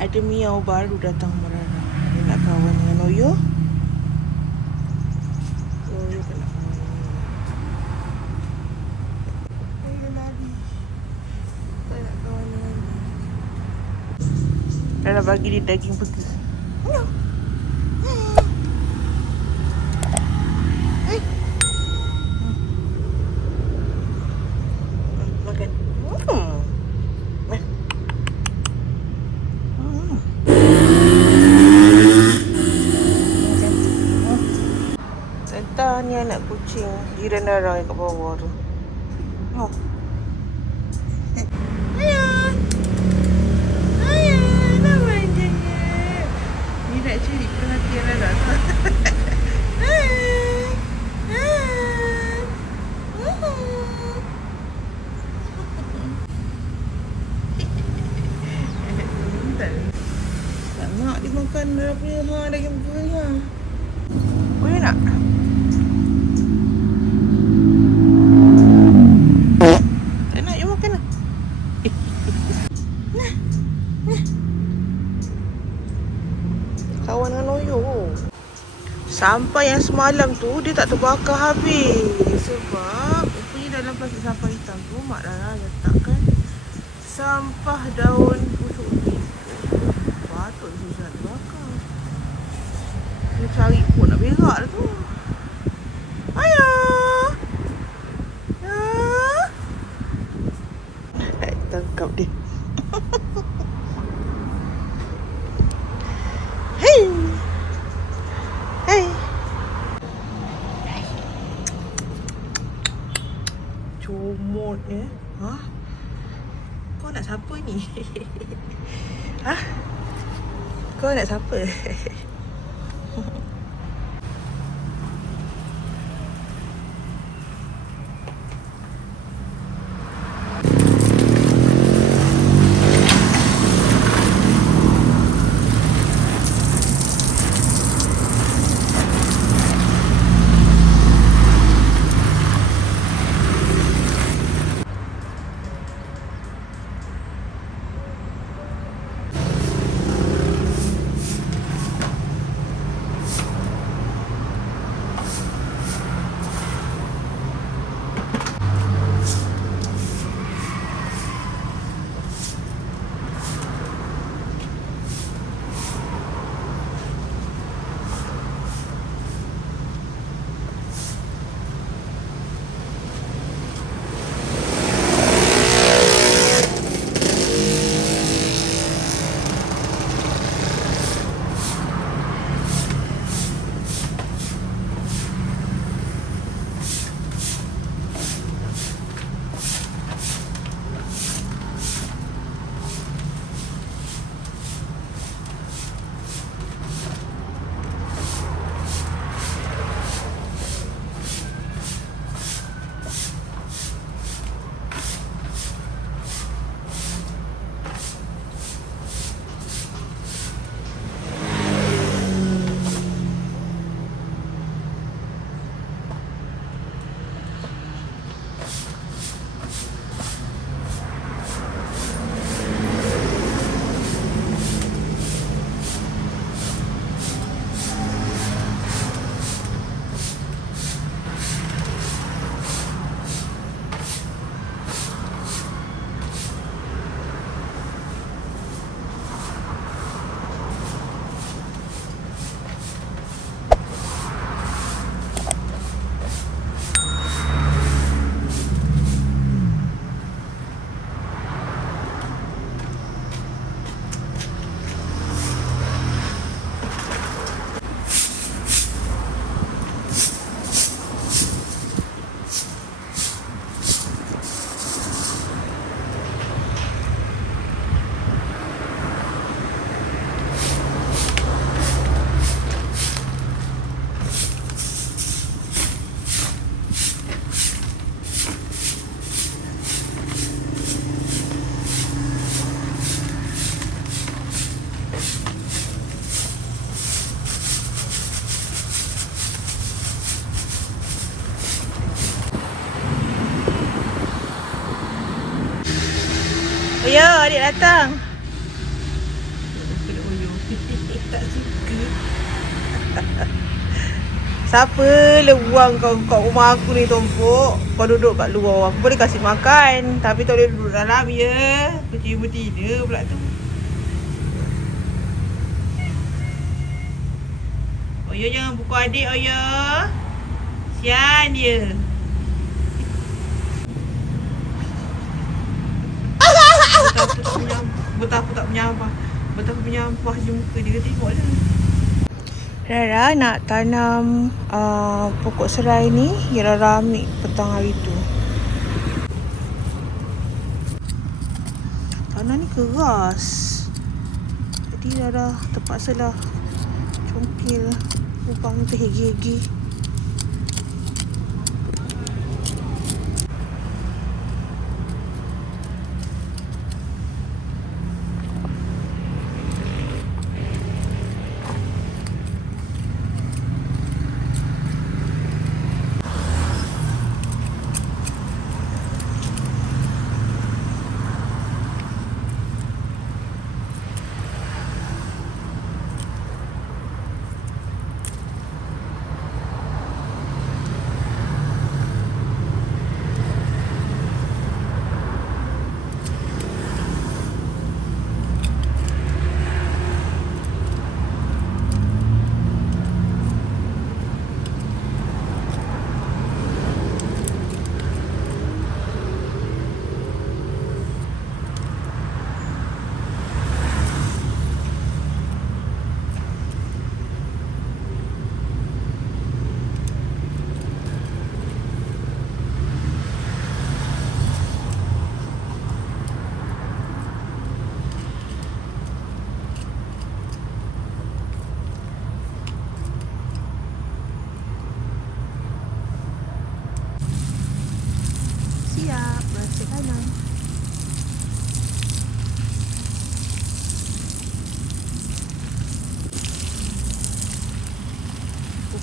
Ada miau baru datang merana. Dia nak kawan dengan Oyo. Dah bagi dia daging pegi. Darah yang kat bawah tu. Oh. Tak. Nak dia makan punya daging buah ha. Boleh nak? Tak nak, you makan lah. Nah, nah. Kawan dengan Oyo. Sampai yang semalam tu dia tak terbakar habis. Sebab rupanya dalam plastik sampah hitam tu Mak Rara letakkan sampah daun busuk ubi. Patut susah terbakar. Dia cari pun nak berak dah tu. Ayah. Ya. Hai, tangkap dia. Hei. Hei. Comot ya. Ha? Kau nak siapa ni? ha? Kau nak siapa? balik datang. tak suka. Siapa lewang kau kat rumah aku ni tumpuk Kau duduk kat luar. Aku boleh kasi makan. Tapi tak boleh duduk dalam ya. Kecil betina pula tu. Oyo jangan buka adik Oyo. Sian dia. Betapa tak menyampah Betapa menyampah je muka dia Tengok dia Rara nak tanam uh, pokok serai ni Rara ambil petang hari tu. Tanah ni keras. Jadi Rara terpaksalah congkil lubang tu hegi-hegi.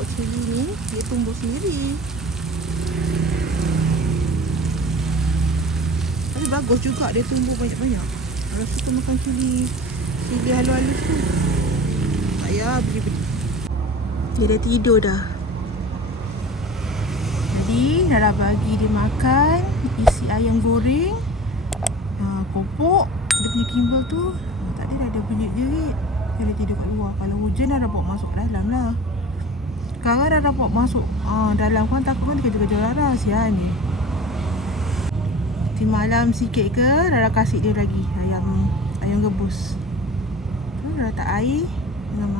Pokok cili ni dia tumbuh sendiri. Tapi bagus juga dia tumbuh banyak-banyak. Kalau suka makan cili, cili halus-halus tu. Tak payah beli-beli. Dia dah tidur dah. Jadi Nara bagi dia makan Isi ayam goreng uh, Kopok Dia punya kimbal tu uh, Tak ada ada bunyi jerit Dia tidur kat luar Kalau hujan Nara bawa masuk dalam lah Sekarang Nara bawa masuk uh, Dalam kan takut kan dia kejar-kejar Rara Sian ni. Nanti malam sikit ke Rara kasih dia lagi Ayam Ayam gebus Rara tak air Dengan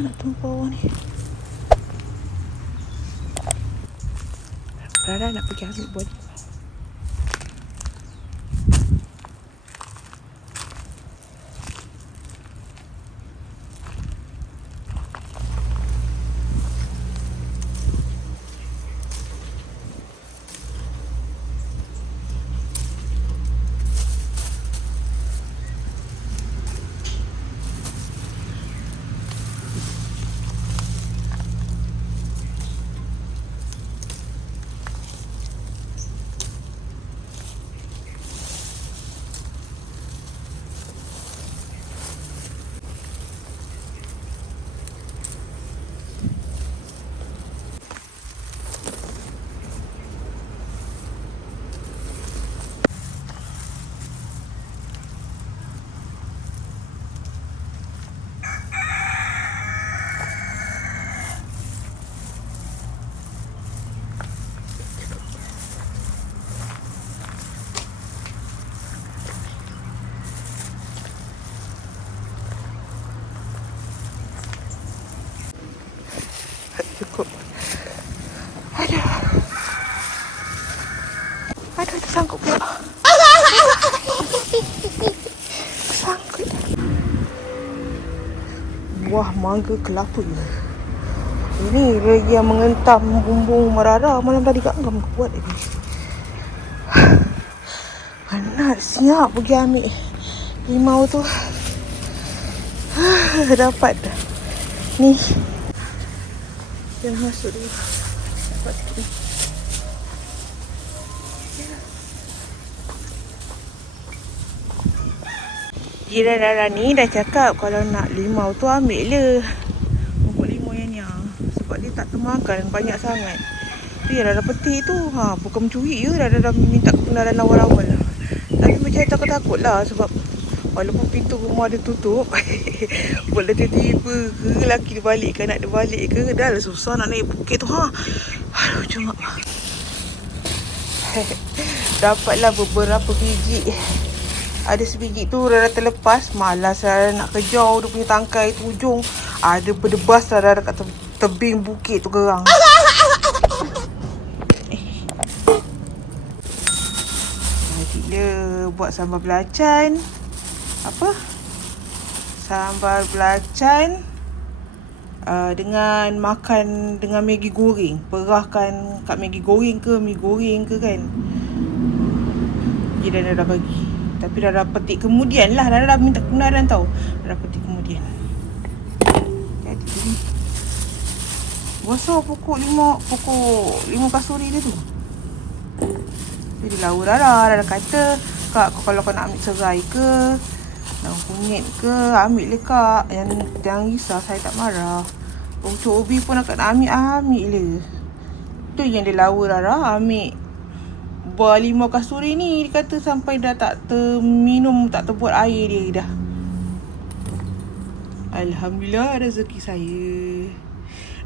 Susah nak turun bawah ni. Rara nak pergi ambil buah limau. Cukup. Aduh. Aduh, tersangkut pula. Tersangkut. Buah mangga kelapa. Ini lagi yang mengentam bumbung merara malam tadi kat Angam kuat lagi. Penat siap pergi ambil limau tu. Dapat dah. Ni. Jangan masuk dulu. Dapat sikit ni. Jiran Rara ni dah cakap kalau nak limau tu ambil le. Pokok limau yang ni. ah. Sebab dia tak termakan banyak sangat. Tu yang Rara petik tu. Ha, bukan mencuri je. Rara dah minta kebenaran awal-awal. Tapi macam takut-takut lah sebab Walaupun pintu rumah dia tutup Boleh tiba-tiba ke lelaki dia balik ke Anak dia balik ke Dah lah susah nak naik bukit tu ha Aduh cuma Dapatlah beberapa biji Ada sebiji tu Rara terlepas. Malas Rara nak kejar. Dia punya tangkai tu ujung Ada berdebas Rara kat te- tebing bukit tu gerang. Jadilah buat sambal belacan. Apa? Sambal belacan uh, Dengan makan dengan Maggi goreng. Perahkan kat Maggi goreng ke Mi goreng ke kan? Dia dah dah bagi Tapi dah petik kemudian lah. Dah minta kebenaran tau. Dah petik kemudian. Jadi Besar pokok lima Pokok lima kasuri dia tu. Jadi lawa Rara Rara kata Kak kalau kau nak ambil serai ke Daun kunyit ke Ambil le kak. Yang, Jangan risau Saya tak marah. Ucuk ubi pun nak nak ambil Ambil le Tu yang dia lawa Rara Ambil Buah limau kasuri ni Dia kata sampai dah tak terminum Tak terbuat air dia dah. Alhamdulillah rezeki saya.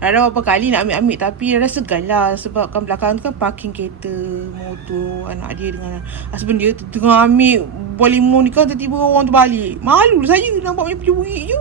Rara berapa kali nak ambil-ambil Tapi Rara segan lah Sebab kan belakang tu kan parking kereta Motor Anak dia dengan husband dia Tengah ambil Buah limau ni kan Tiba-tiba orang tu balik Malu lah saya Nampak macam pencuri je